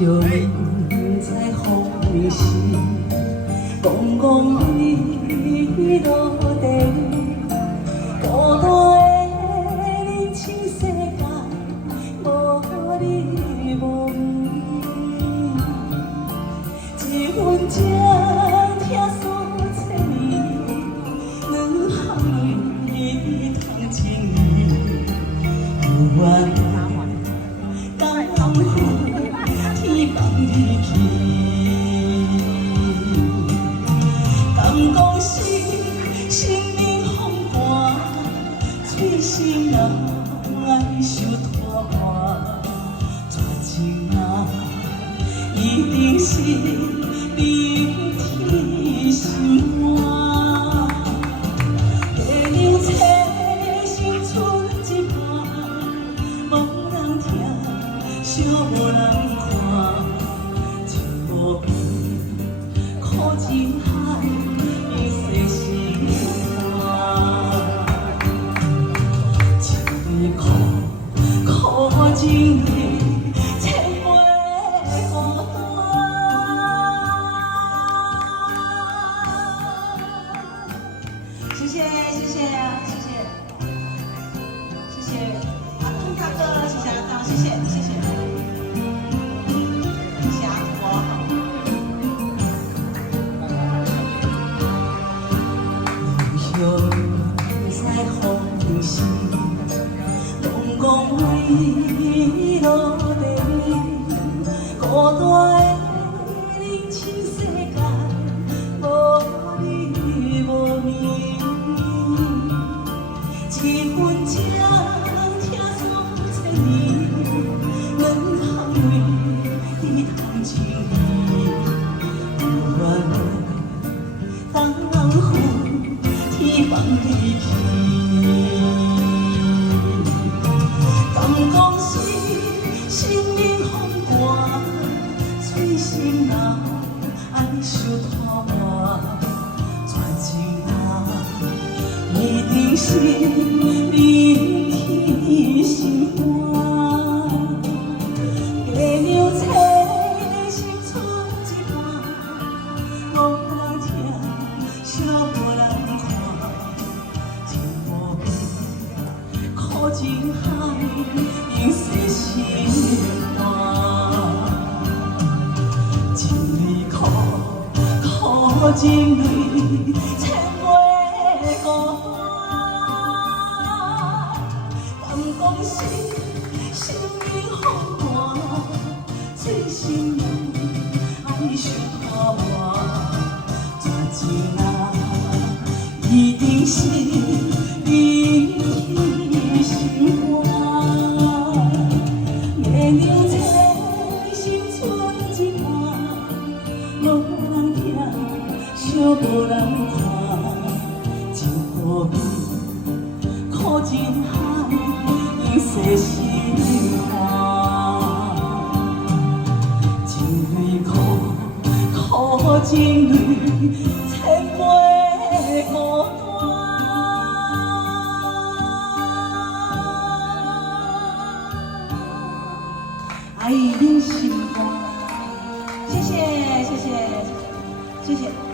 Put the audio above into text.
雄在风时，怣怣你落地，孤单的人生世界，无你无伊，一分情疼数千年，两行泪通情义，有缘。 天放你去，敢讲是生命风寒，醉心人爱受拖磨，绝情人一定是你天心肝，月亮切心出一半，无人听。 寂无人看，情无边，苦情海，已世心肝。一杯苦情泪，千杯孤单。谢谢谢谢谢谢谢谢阿通大哥，谢谢阿汤，谢谢谢谢。 在风时，怣怣泪落地，孤单的人生世界，无你无伊，一分情疼数千年，两行泪通情义，有缘当负。 天放你去，敢讲是生命风寒，醉心人爱受拖磨，绝情人一定是你天心肝，月亮切心出一半，无人听，寂无人。 苦情海，永世心肝。一杯苦情泪，千杯孤单。敢讲是生命风寒，醉心人爱受拖磨，绝情人一定是你。 月亮切心出一半，无人听，寂无人看，情无边，苦情海，永世心肝。一杯苦情泪，千杯孤单。 爱人心肝，谢谢谢谢谢谢。